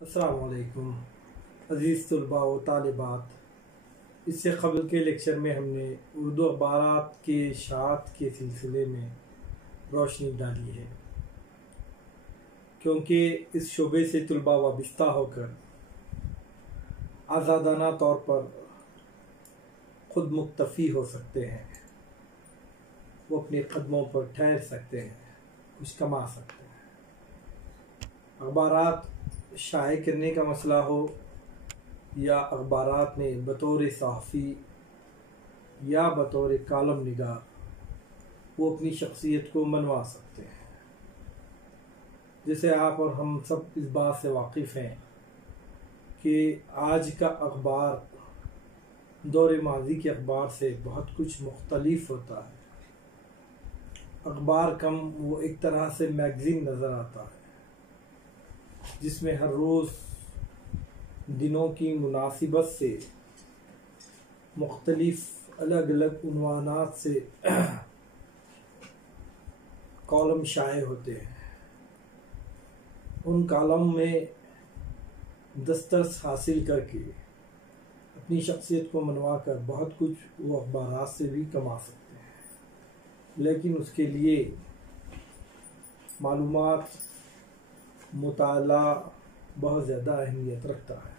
अस्सलाम वालेकुम अज़ीज़ तलबा व तालिबात। इससे क़बल के लेक्चर में हमने उर्दू अखबारात के शात के सिलसिले में रोशनी डाली है, क्योंकि इस शोबे से तलबा वाबस्ता होकर आज़ादाना तौर पर ख़ुद मुक्तफ़ी हो सकते हैं, वो अपने कदमों पर ठहर सकते हैं, कुछ कमा सकते हैं। अखबारात शाये करने का मसला हो या अखबारात में बतौर सहाफ़ी या बतौर कालम निगार, वो अपनी शख्सियत को मनवा सकते हैं। जैसे आप और हम सब इस बात से वाकिफ़ हैं कि आज का अखबार दौर माजी के अखबार से बहुत कुछ मुख्तलिफ होता है। अखबार कम वो एक तरह से मैगज़ीन नज़र आता है, जिसमें हर रोज़ दिनों की मुनासिबत से मुख्तलिफ अलग अलग उन्वानात से कॉलम शाये होते हैं। उन कॉलम में दस्तरस हासिल करके अपनी शख्सियत को मनवा कर बहुत कुछ वो अखबारात से भी कमा सकते हैं, लेकिन उसके लिए मालूमात मुताला बहुत ज़्यादा अहमियत रखता है।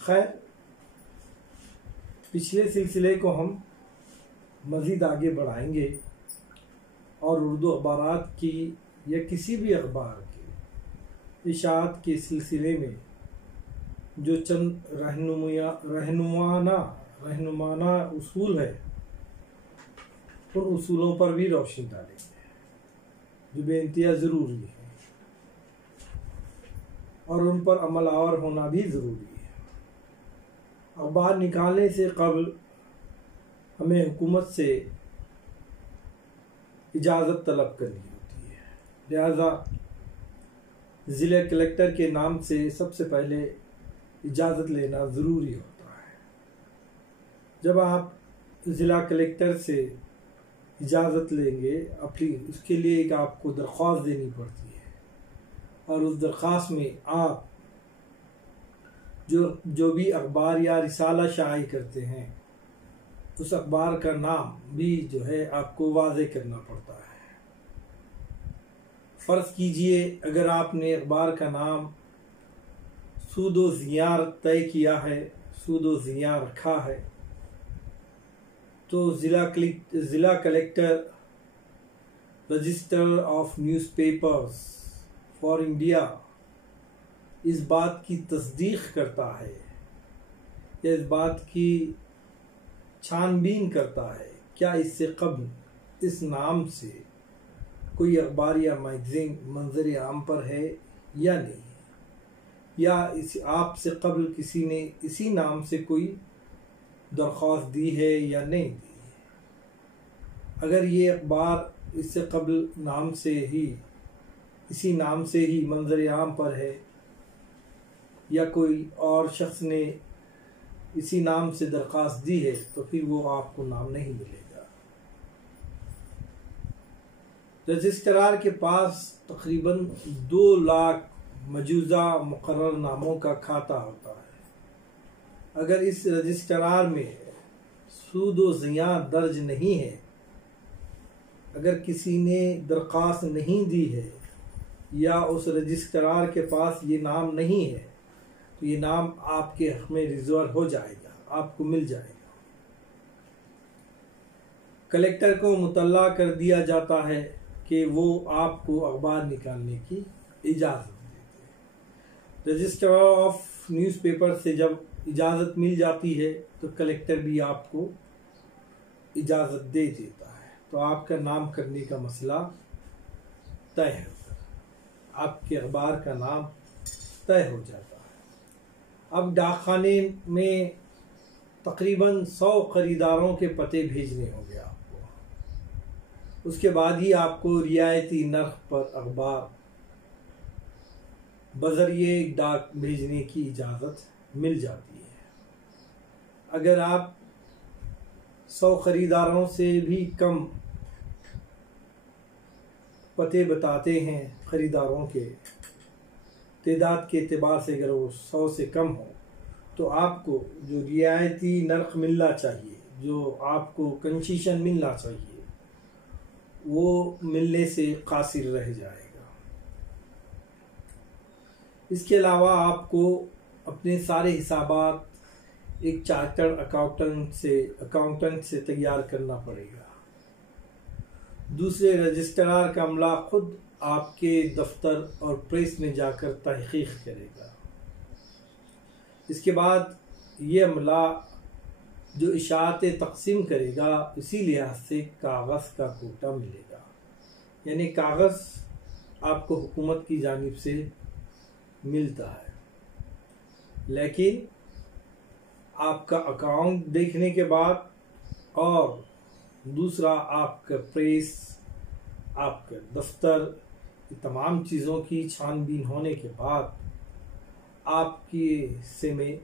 खैर, पिछले सिलसिले को हम मज़ीद आगे बढ़ाएंगे और उर्दू अखबारात की या किसी भी अखबार के इशाअत के सिलसिले में जो चंद रहनुमाना उसूल है, उन उसूलों पर भी रोशनी डालेंगे जो बेइंतहा ज़रूरी है और उन पर अमल आवर होना भी ज़रूरी है। अखबार निकालने से कबल हमें हुकूमत से इजाज़त तलब करनी होती है, लिहाजा ज़िला कलेक्टर के नाम से सबसे पहले इजाज़त लेना ज़रूरी होता है। जब आप ज़िला कलेक्टर से इजाज़त लेंगे अपनी, उसके लिए एक आपको दरख्वास्त देनी पड़ती है और उस दरख्वास्त में आप जो भी अखबार या रिसाला शाये करते हैं, उस अखबार का नाम भी जो है आपको वाज़े करना पड़ता है। फ़र्ज़ कीजिए अगर आपने अखबार का नाम सूदो ज़ियार तय किया है, सूदो ज़ियार रखा है, तो ज़िला collector register of newspapers for India इस बात की तस्दीक करता है या इस बात की छानबीन करता है क्या इससे कबल इस नाम से कोई अखबार या मैगज़ीन मंज़र आम पर है या नहीं, या इस आपसे कबल किसी ने इसी नाम से कोई दरख्वास्त दी है या नहीं दी। अगर ये अखबार इससे कबल नाम से ही इसी नाम से ही मंज़र आम पर है या कोई और शख्स ने इसी नाम से दरख्वास्त दी है, तो फिर वो आपको नाम नहीं मिलेगा। रजिस्ट्रार के पास तकरीबन 2 लाख मजूज़ा मुकर्रर नामों का खाता होता है। अगर इस रजिस्ट्रार में सूद व ज़ियां दर्ज नहीं है, अगर किसी ने दरख्वास्त नहीं दी है या उस रजिस्ट्रार के पास ये नाम नहीं है, तो ये नाम आपके हक़ में रिज़र्व हो जाएगा, आपको मिल जाएगा। कलेक्टर को मुतल्ला कर दिया जाता है कि वो आपको अखबार निकालने की इजाज़त देते हैं। रजिस्ट्रार ऑफ न्यूज़पेपर से जब इजाज़त मिल जाती है तो कलेक्टर भी आपको इजाज़त दे देता है, तो आपका नाम करने का मसला तय है, आपके अखबार का नाम तय हो जाता है। अब डाकखाने में तकरीबन 100 ख़रीदारों के पते भेजने होंगे आपको, उसके बाद ही आपको रियायती नर्ख पर अखबार बज़रिए डाक भेजने की इजाज़त मिल जाती है। अगर आप 100 ख़रीदारों से भी कम पते बताते हैं ख़रीदारों के, तादाद के एतबार से अगर वो 100 से कम हो तो आपको जो रियायती नर्ख मिलना चाहिए, जो आपको कंसेशन मिलना चाहिए, वो मिलने से कासिर रह जाएगा। इसके अलावा आपको अपने सारे हिसाबात एक चार्टर्ड अकाउंटेंट से तैयार करना पड़ेगा। दूसरे रजिस्ट्रार का अमला खुद आपके दफ्तर और प्रेस में जाकर तहकीक करेगा। इसके बाद ये अमला जो इशाअत तकसीम करेगा, इसी लिहाज से कागज़ का कोटा मिलेगा। यानी कागज़ आपको हुकूमत की जानिब से मिलता है, लेकिन आपका अकाउंट देखने के बाद और दूसरा आपका प्रेस, आपका दफ्तर, तमाम चीज़ों की छानबीन होने के बाद आपके हिस्से में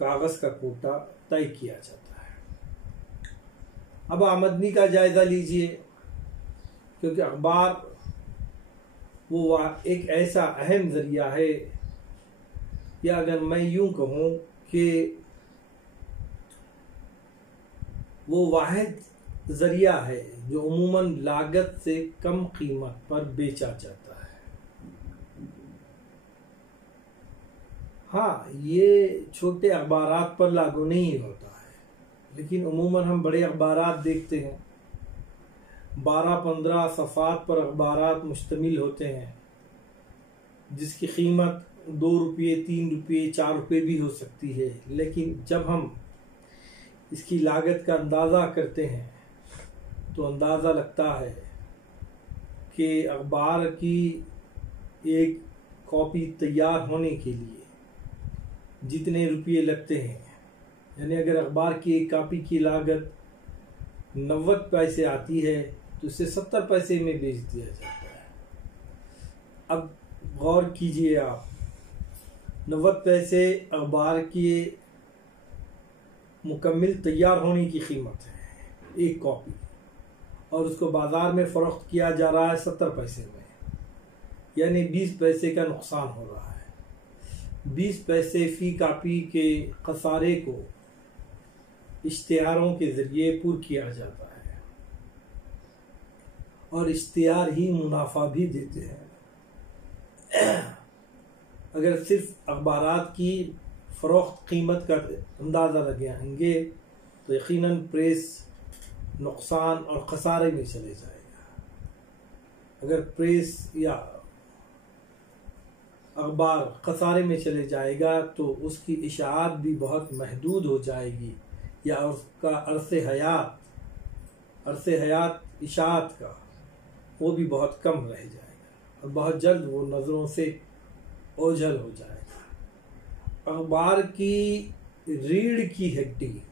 कागज़ का कोटा तय किया जाता है। अब आमदनी का जायज़ा लीजिए, क्योंकि अखबार वो एक ऐसा अहम ज़रिया है, या अगर मैं यूँ कहूँ कि वो वाहिद ज़रिया है जो उमूमन लागत से कम कीमत पर बेचा जाता है। हाँ, ये छोटे अखबारात पर लागू नहीं होता है, लेकिन उमूमन हम बड़े अखबारात देखते हैं, 12-15 सफ़ात पर अखबारात मुश्तमिल होते हैं, जिसकी कीमत 2 रुपये, 3 रुपये, 4 रुपये भी हो सकती है। लेकिन जब हम इसकी लागत का अंदाज़ा करते हैं तो अंदाज़ा लगता है कि अखबार की एक कॉपी तैयार होने के लिए जितने रुपये लगते हैं, यानी अगर अखबार की एक कॉपी की लागत 90 पैसे आती है तो इसे 70 पैसे में बेच दिया जाता है। अब गौर कीजिए आप, 90 पैसे अखबार की मुकम्मल तैयार होने की कीमत है एक कॉपी, और उसको बाज़ार में फ़रोख्त किया जा रहा है 70 पैसे में, यानी 20 पैसे का नुकसान हो रहा है। 20 पैसे फ़ी कॉपी के खसारे को इश्तिहारों के ज़रिए पूरा किया जाता है, और इश्तिहार ही मुनाफा भी देते हैं। अगर सिर्फ अखबारात की फ़रोख्त कीमत का अंदाज़ा लगाएंगे तो यकीनन प्रेस नुकसान और खसारे में चले जाएगा। अगर प्रेस या अखबार खसारे में चले जाएगा तो उसकी इशाअत भी बहुत महदूद हो जाएगी, या उसका अरसे हयात इशाअत का वो भी बहुत कम रह जाएगा, और बहुत जल्द वो नज़रों से ओझल हो जाएगा। अखबार की रीढ़ की हड्डी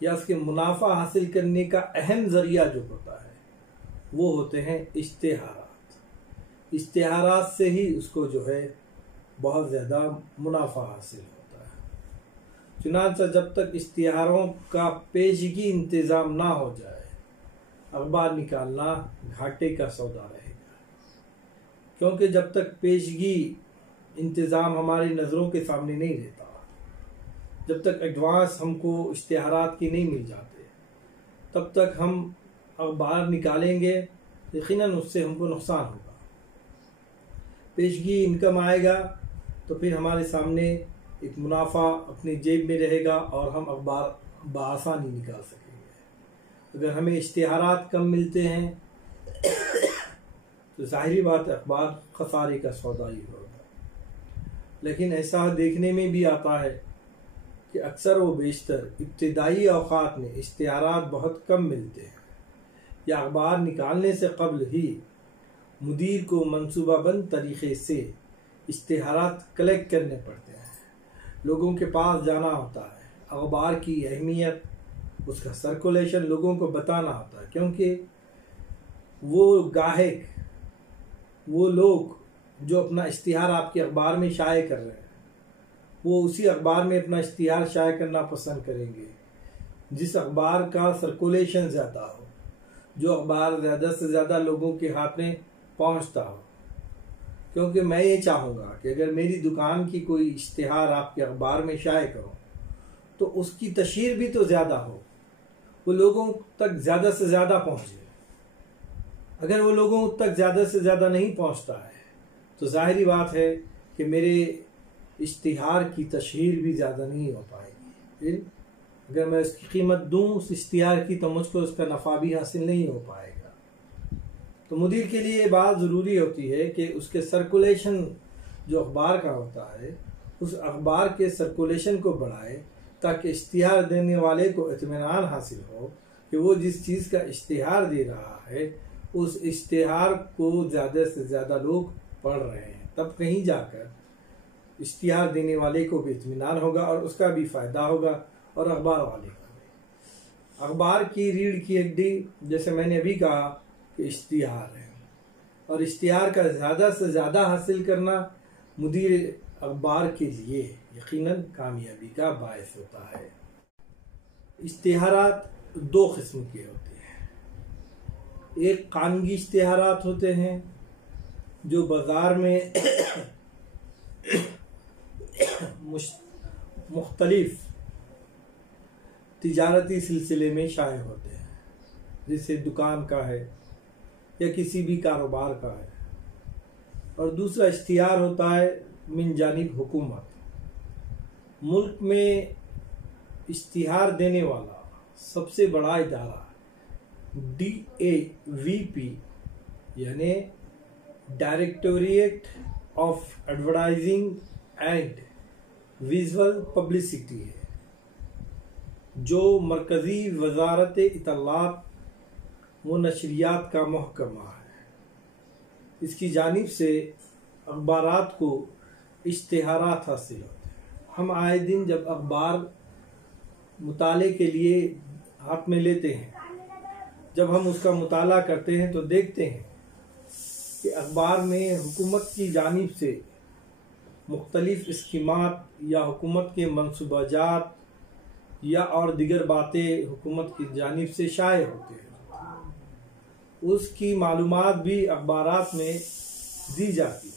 या उसके मुनाफा हासिल करने का अहम ज़रिया जो होता है वो होते हैं इश्तिहारात। इश्तिहारात से ही उसको जो है बहुत ज़्यादा मुनाफा हासिल होता है। चुनांचे जब तक इश्तिहारों का पेशगी इंतज़ाम ना हो जाए, अखबार निकालना घाटे का सौदा रहेगा, क्योंकि जब तक पेशगी इंतज़ाम हमारी नज़रों के सामने नहीं रहता, जब तक एडवांस हमको इश्तिहारात की नहीं मिल जाते, तब तक हम अखबार निकालेंगे, यकीनन उससे हमको नुकसान होगा। पेशगी इनकम आएगा तो फिर हमारे सामने एक मुनाफा अपनी जेब में रहेगा और हम अखबार बआसानी निकाल सकेंगे। अगर हमें इश्तिहारात कम मिलते हैं तो ज़ाहिरी बात है अखबार खसारे का सौदा ही होगा। लेकिन ऐसा देखने में भी आता है कि अक्सर व बेशतर इब्तिदाई औक़ात में इश्तिहारात बहुत कम मिलते हैं, या अखबार निकालने से कबल ही मुदीर को मंसूबाबंद तरीक़े से इश्तिहारात कलेक्ट करने पड़ते हैं, लोगों के पास जाना होता है, अखबार की अहमियत, उसका सर्कुलेशन लोगों को बताना होता है, क्योंकि वो गाहक, वो लोग जो अपना इश्तिहार आपके अखबार में शाये कर रहे हैं, वो उसी अखबार में अपना इश्तिहार शाये करना पसंद करेंगे जिस अखबार का सर्कुलेशन ज़्यादा हो, जो अखबार ज़्यादा से ज़्यादा लोगों के हाथ में पहुंचता हो। क्योंकि मैं ये चाहूँगा कि अगर मेरी दुकान की कोई इश्तिहार आपके अखबार में शाये करो तो उसकी तशहीर भी तो ज़्यादा हो, वो लोगों तक ज़्यादा से ज़्यादा पहुँचे। अगर वो लोगों तक ज़्यादा से ज़्यादा नहीं पहुँचता है तो ज़ाहिरी बात है कि मेरे इश्तिहार की तशहीर भी ज़्यादा नहीं हो पाएगी। फिर अगर मैं उसकी कीमत दूँ उस इश्तिहार की तो मुझको उसका नफ़ा भी हासिल नहीं हो पाएगा। तो मुदीर के लिए ये बात ज़रूरी होती है कि उसके सर्कुलेशन जो अखबार का होता है उस अखबार के सर्कुलेशन को बढ़ाए ताकि इश्तिहार देने वाले को इत्मीनान हासिल हो कि वो जिस चीज़ का इश्तिहार दे रहा है उस इश्तिहार को ज़्यादा से ज़्यादा लोग पढ़ रहे हैं, तब कहीं जाकर इश्तिहार देने वाले को भी इत्मीनान होगा और उसका भी फ़ायदा होगा और अखबार वाले का भी। अखबार की रीढ़ की हड्डी जैसे मैंने अभी कहा कि इश्तिहार है और इश्तिहार का ज़्यादा से ज़्यादा हासिल करना मुदीर अखबार के लिए यकीनन कामयाबी का बायस होता है। इश्तिहारात दो किस्म के होते हैं। एक कानगी इश्तिहारात होते हैं जो बाज़ार में मुख्तलिफ तिजारती सिलसिले में शाये होते हैं, जैसे दुकान का है या किसी भी कारोबार का है। और दूसरा इश्तिहार होता है मिन जानिब हुकूमत। मुल्क में इश्तिहार देने वाला सबसे बड़ा इदारा DAVP यानी directorate of advertising and visual publicity है, जो मरकज़ी वजारत इत्तलात व नशरियात का महकमा है। इसकी जानिब से अखबारात को इश्तिहारात हासिल होते हैं। हम आए दिन जब अखबार मुताले के लिए हाथ में लेते हैं, जब हम उसका मुताला करते हैं तो देखते हैं कि अखबार में हुकूमत की जानिब से मुख्तलिफ स्कीमात या हुकूमत के मनसूबाजात या और दिगर बातें हुकूमत की जानिब से शाये होते हैं। उसकी मालूमात भी अखबारात में दी जाती है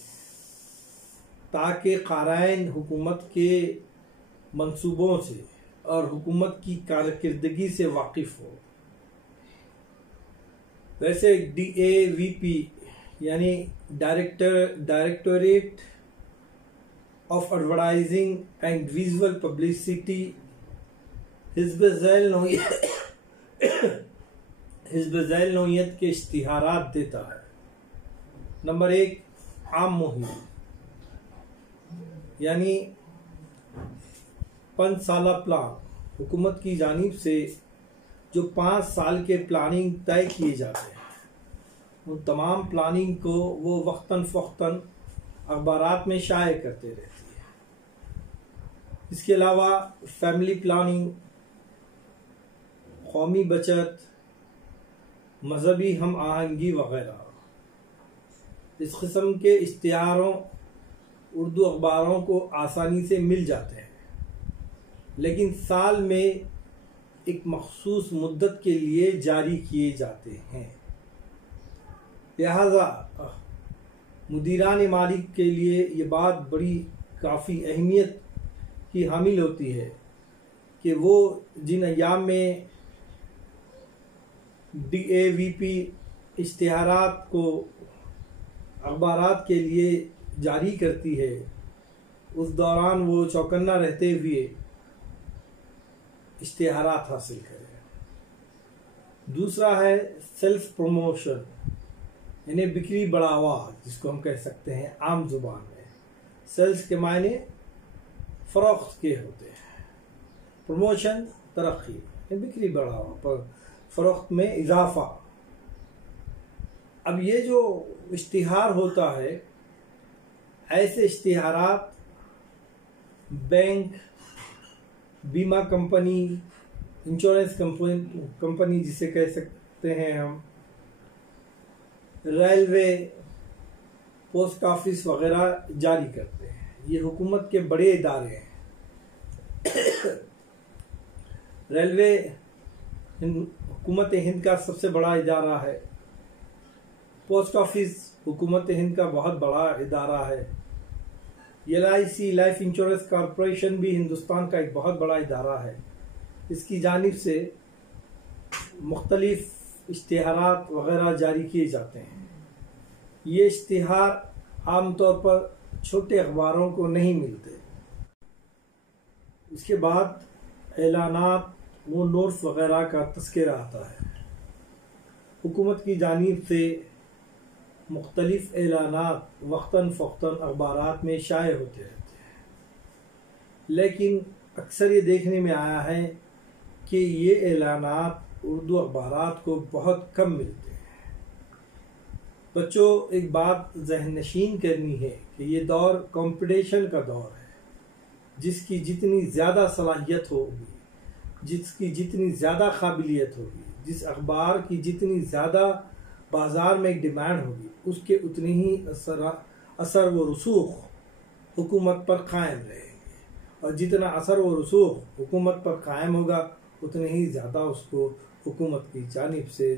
ताकि क़ाराइन हुकूमत के मंसूबों से और हुकूमत की कारकर्दगी से वाकिफ़ हो। वैसे DAVP यानी directorate of advertising and visual publicity हिज़्ब ज़ैल नौइयत के इश्तिहारात देता है। नंबर 1 आम मुहिम यानी 5 साला प्लान। हुकूमत की जानिब से जो 5 साल के प्लानिंग तय किए जाते हैं उन तमाम प्लानिंग को वो वक्तन फ़वक्तन अखबारात में शाये करते रहती है। इसके अलावा फैमिली प्लानिंग, कौमी बचत, मजहबी हम आहंगी वगैरह, इस किस्म के इश्तिहारों उर्दू अखबारों को आसानी से मिल जाते हैं, लेकिन साल में एक मखसूस मुद्दत के लिए जारी किए जाते हैं। लिहाजा मुदीरान मालिक के लिए ये बात बड़ी काफ़ी अहमियत की हामिल होती है कि वो जिन अयाम में DAVP इश्तिहारात को अखबारात के लिए जारी करती है उस दौरान वो चौकन्ना रहते हुए इश्तिहारात हासिल करें। दूसरा है सेल्फ प्रमोशन यानी बिक्री बढ़ावा, जिसको हम कह सकते हैं आम जुबान में। सेल्स के मायने फरोख्त के होते हैं, प्रमोशन तरक्की, बिक्री बढ़ावा पर फरोख्त में इजाफा। अब ये जो इश्तिहार होता है, ऐसे इश्तिहारात बैंक, बीमा कंपनी, इंश्योरेंस कंपनी जिसे कह सकते हैं हम, रेलवे, पोस्ट ऑफिस वगैरह जारी करते हैं। ये हुकूमत के बड़े इदारे हैं। रेलवे हुकूमत हिंद का सबसे बड़ा इदारा है। पोस्ट ऑफिस हुकूमत हिंद का बहुत बड़ा इदारा है। LIC लाइफ इंश्योरेंस कॉरपोरेशन भी हिंदुस्तान का एक बहुत बड़ा इदारा है। इसकी जानिब से मुख्तलिफ इश्तिहारात वगैरह जारी किए जाते हैं। ये इश्तिहार आमतौर पर छोटे अखबारों को नहीं मिलते। इसके बाद ऐलानात वो नोट्स वगैरह का तस्करा आता है। हुकूमत की जानिब से मुख्तलिफ ऐलानात वक्तन फ़ौक्तन अखबारात में शाये होते रहते हैं, लेकिन अक्सर ये देखने में आया है कि ये ऐलानात उर्दू अखबारात को बहुत कम मिलते हैं। बच्चों, एक बात जहन नशीन करनी है कि ये दौर कंपटीशन का दौर है। जिसकी जितनी ज़्यादा सलाहियत होगी, जिसकी जितनी ज़्यादा काबिलियत होगी, जिस अखबार की जितनी ज़्यादा बाज़ार में डिमांड होगी, उसके उतनी ही असर व रसूख हुकूमत पर कायम रहेंगे। और जितना असर व रसूख हुकूमत पर कायम होगा, उतने ही ज़्यादा उसको हुकूमत की जानिब से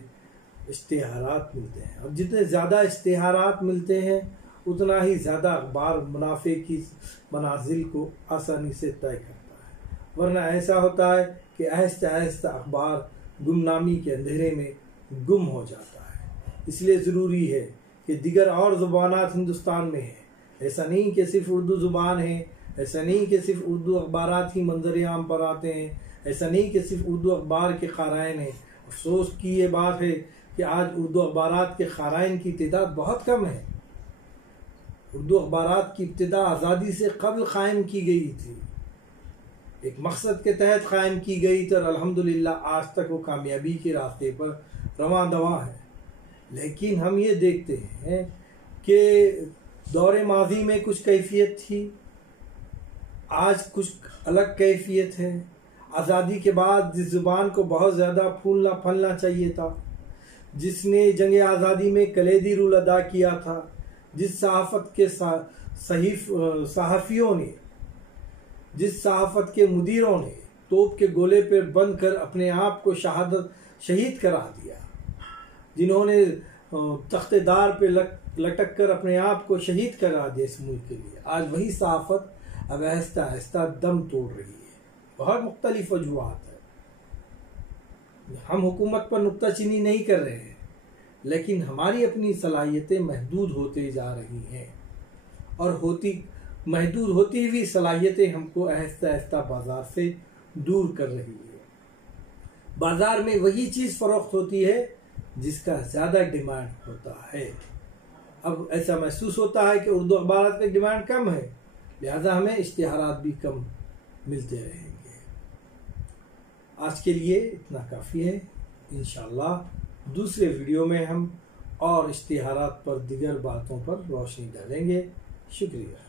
इश्तिहारात मिलते हैं। और जितने ज़्यादा इश्तिहारात मिलते हैं, उतना ही ज़्यादा अखबार मुनाफे की मनाजिल को आसानी से तय करता है। वरना ऐसा होता है कि आहिस्ता आहिस्ता अखबार गुमनामी के अंधेरे में गुम हो जाता है। इसलिए ज़रूरी है कि दिगर और ज़ुबानात हिंदुस्तान में हैं। ऐसा नहीं कि सिर्फ उर्दू ज़ुबान है, ऐसा नहीं कि सिर्फ उर्दू अखबारात ही मंजर आम पर आते हैं, ऐसा नहीं कि सिर्फ उर्दू अखबार के क़ाराइन हैं। अफसोस की ये बात है कि आज उर्दू अखबारात के क़ाराइन की तादाद बहुत कम है। उर्दू अखबारात की इब्तिदा आज़ादी से कबल क़ायम की गई थी, एक मकसद के तहत क़ायम की गई थी, और अल्हम्दुलिल्लाह आज तक वो कामयाबी के रास्ते पर रवां दवा है। लेकिन हम ये देखते हैं कि दौरे माजी में कुछ कैफियत थी, आज कुछ अलग कैफियत है। आज़ादी के बाद जिस ज़ुबान को बहुत ज़्यादा फूलना फलना चाहिए था, जिसने जंग आज़ादी में कलीदी रोल अदा किया था, जिस सहाफ़त के सहाफ़ियों ने, जिस सहाफ़त के मुदीरों ने तोप के गोले पर बंद कर अपने आप को शहीद करा दिया, जिन्होंने तख्तेदार पे लटक कर अपने आप को शहीद करा दिया इस मुल्क के लिए, आज वही सहाफ़त अब आहिस्ता आहिस्ता दम तोड़ रही है। बहुत मुख्तलिफ वजूहात है। हम हुकूमत पर नुक्ताचीनी नहीं कर रहे हैं, लेकिन हमारी अपनी सलाहियतें महदूद होते जा रही हैं, और महदूद होती हुई सलाहियतें हमको आहिस्ता आहिस्ता बाज़ार से दूर कर रही है। बाज़ार में वही चीज़ फ़रोख्त होती है जिसका ज़्यादा डिमांड होता है। अब ऐसा महसूस होता है कि उर्दू अखबारात की डिमांड कम है, लिहाजा हमें इश्तिहारात भी कम मिलते रहेंगे। आज के लिए इतना काफ़ी है। इंशाअल्लाह दूसरे वीडियो में हम और इश्तिहारात पर दीगर बातों पर रोशनी डालेंगे। शुक्रिया।